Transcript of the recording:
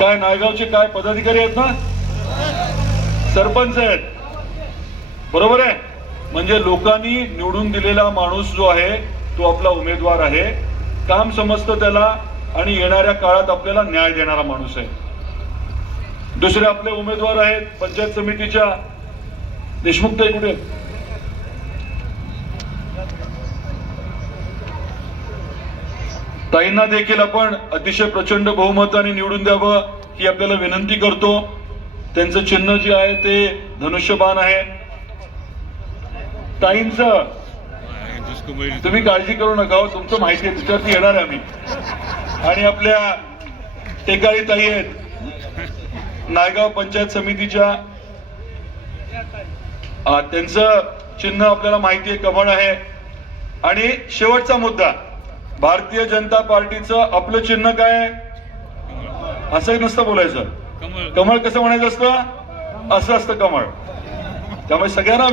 काय नायगावचे काय पदाधिकारी आहेत ना, सरपंच आहेत, बरोबर आहे. म्हणजे लोकांनी निवडून दिलेला माणूस जो आहे तो आपला उमेदवार आहे, काम समजतं त्याला आणि येणाऱ्या काळात आपल्याला न्याय देणारा माणूस आहे. दुसरे आपले उमेदवार आहेत पंचायत समितीच्या देशमुखताई कुठे, ताईंना देखील आपण अतिशय प्रचंड बहुमताने निवडून द्यावं ही आपल्याला विनंती करतो. त्यांचं चिन्ह जे आहे ते धनुष्यबाण आहे. ताईंचं तुम्ही काळजी करू नका, तुमचं माहिती आहे, त्याच्यावरती येणार आहे आम्ही. आणि आपल्या टेकाळी ताई आहेत नायगाव पंचायत समितीच्या, त्यांचं चिन्ह आपल्याला माहिती आहे, कमळ आहे. आणि शेवटचा मुद्दा, भारतीय जनता पार्टीचं आपलं चिन्ह काय, असं नसतं बोलायचं. कमळ कसं म्हणायचं असतं, असं असतं कमळ. त्यामुळे सगळ्यांना